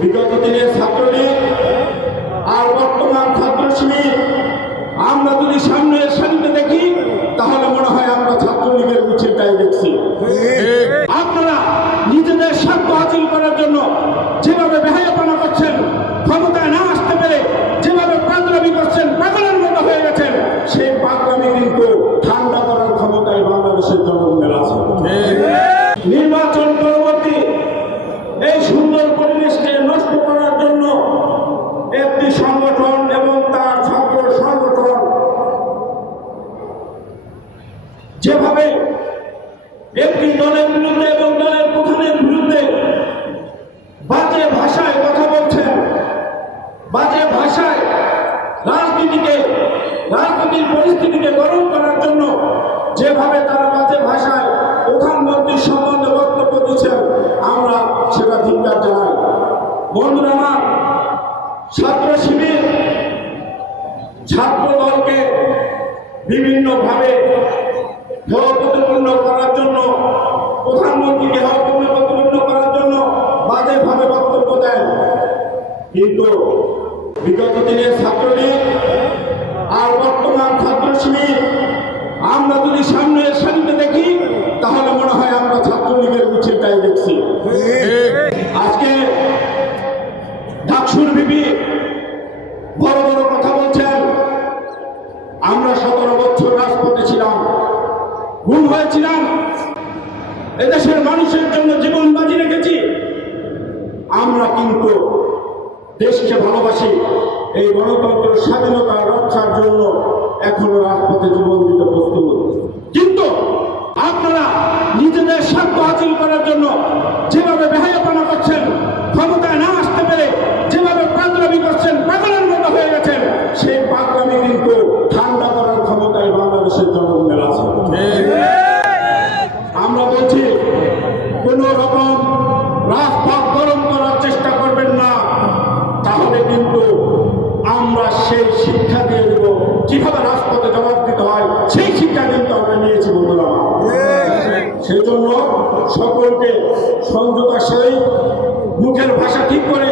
বিগত দিনের ছাত্রলীগ আর বর্তমান ছাত্র শিবির আমরা যদি সামনের সারিতে দেখি তাহলে মনে হয় আমরা ছাত্রলীগের মিছিলটাই দেখছি। আপনারা নিজেদের স্বার্থ হাসিল করার জন্য যেভাবে বেহায়াপনা করছেন, ক্ষমতায় না আসতে পেরে যেভাবে পাগলামি করছেন, পাগলের মতো হয়ে গেছেন, সেই পাগলামি কিন্তু ঠান্ডা করার ক্ষমতায় বাংলাদেশের জনগণের আছে। নির্বাচন পরবর্তী এই সুন্দর পরিবেশকে নষ্ট করার জন্য একটি সংগঠন এবং তার ছাত্র সংগঠন যেভাবে একটি দলের বিরুদ্ধে এবং দলের প্রধানের বিরুদ্ধে বাজে ভাষায় কথা বলছেন, বাজে ভাষায় রাজনীতির পরিস্থিতিকে গরম করার জন্য যেভাবে তারা বাজে ভাষায় প্রধানমন্ত্রীর সম্বন্ধে বক্তব্য দিচ্ছেন, আমরা সেটা ধিক্কার জানাই। বন্ধুরা আমার, ছাত্র শিবির ছাত্র দলকে বিভিন্নভাবে হেয় প্রতিপন্ন করার জন্য, প্রধানমন্ত্রীকে হেয় প্রতিপন্ন করার জন্য বাজেভাবে বক্তব্য দেন। কিন্তু বিগত দিনের ছাত্রলীগ আর বর্তমান ছাত্র শিবির আমরা যদি সামনের সারিতে দেখি তাহলে মনে হয় আমরা ছাত্রলীগের মিছিলটাই দেখছি। আজকে ডাকসুর বিবি বড় বড় কথা বলছেন। আমরা 17 বছর রাজপথে ছিলাম, গুম হয়েছিলাম, এদেশের মানুষের জন্য জীবন বাজি রেখেছি। আমরা কিন্তু দেশকে ভালোবাসি, এই গণতন্ত্র স্বাধীনতা রক্ষার জন্য এখনো রাজপথে জীবন দিতে প্রস্তুত। কিন্তু আপনারা নিজেদের স্বার্থ হাসিল করার জন্য যেভাবে বেহায়াপনা করছেন, ক্ষমতায় না আসতে পেরে যেভাবে পাগলামি করছেন, পাগলের মতো হয়ে গেছেন, সেই পাগলামি কিন্তু ঠান্ডা করার ক্ষমতায় বাংলাদেশের জনগণের আছে। আমরা বলছি কোন রকম রাজপথ গরম করার চেষ্টা করবেন না, তাহলে কিন্তু আমরা সেই শিক্ষা দিয়ে দেব কিভাবে রাজপথে জবাব দিতে হয়, সেই শিক্ষা কিন্তু আমরা নিয়েছি বন্ধুরা। সেই জন্য সকলকে সংযতার সহিত মুখের ভাষা ঠিক করে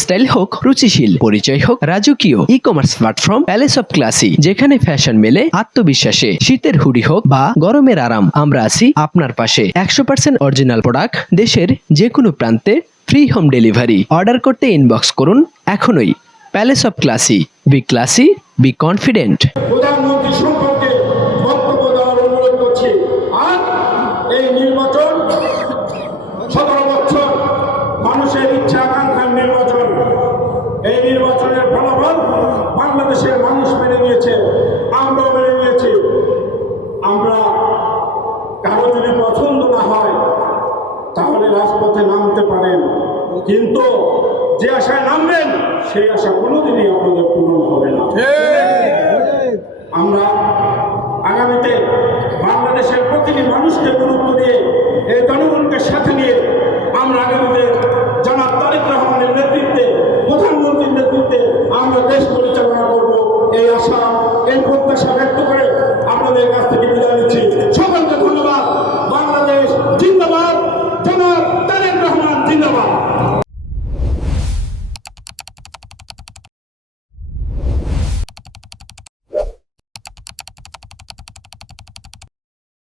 স্টাইল হোক রুচিশীল, পরিচয় হোক রাজকীয়, e commerce platform palace of classy, যেখানে ফ্যাশন মেলে আত্মবিশ্বাসে। শীতের হুডি হোক বা গরমের আরাম, আমরা আছি আপনার পাশে। 100% অরিজিনাল প্রোডাক্ট, দেশের যে কোনো প্রান্তে ফ্রি হোম ডেলিভারি। অর্ডার করতে ইনবক্স করুন এখনই। Palace of classy, B classy, be confident. প্রধানমন্ত্রী সম্পর্কে বক্তব্য দেওয়ার অনুরোধ করছি। আর এই নির্বাচন 17 বছর মানুষের ইচ্ছা আকাঙ্ক্ষার নির্বাচন। এই নির্বাচনের ফলাফল বাংলাদেশের মানুষ মেনে নিয়েছে, আমরাও মেনে নিয়েছি। আমরা কারো যদি পছন্দ না হয় তাহলে রাজপথে নামতে পারেন, কিন্তু যে আশায় নামবেন সেই আশা কোনোদিনই আপনাদের পূরণ হবে না। আমরা আগামীতে বাংলাদেশের প্রতিটি মানুষকে গুরুত্ব দিয়ে এই জনগণ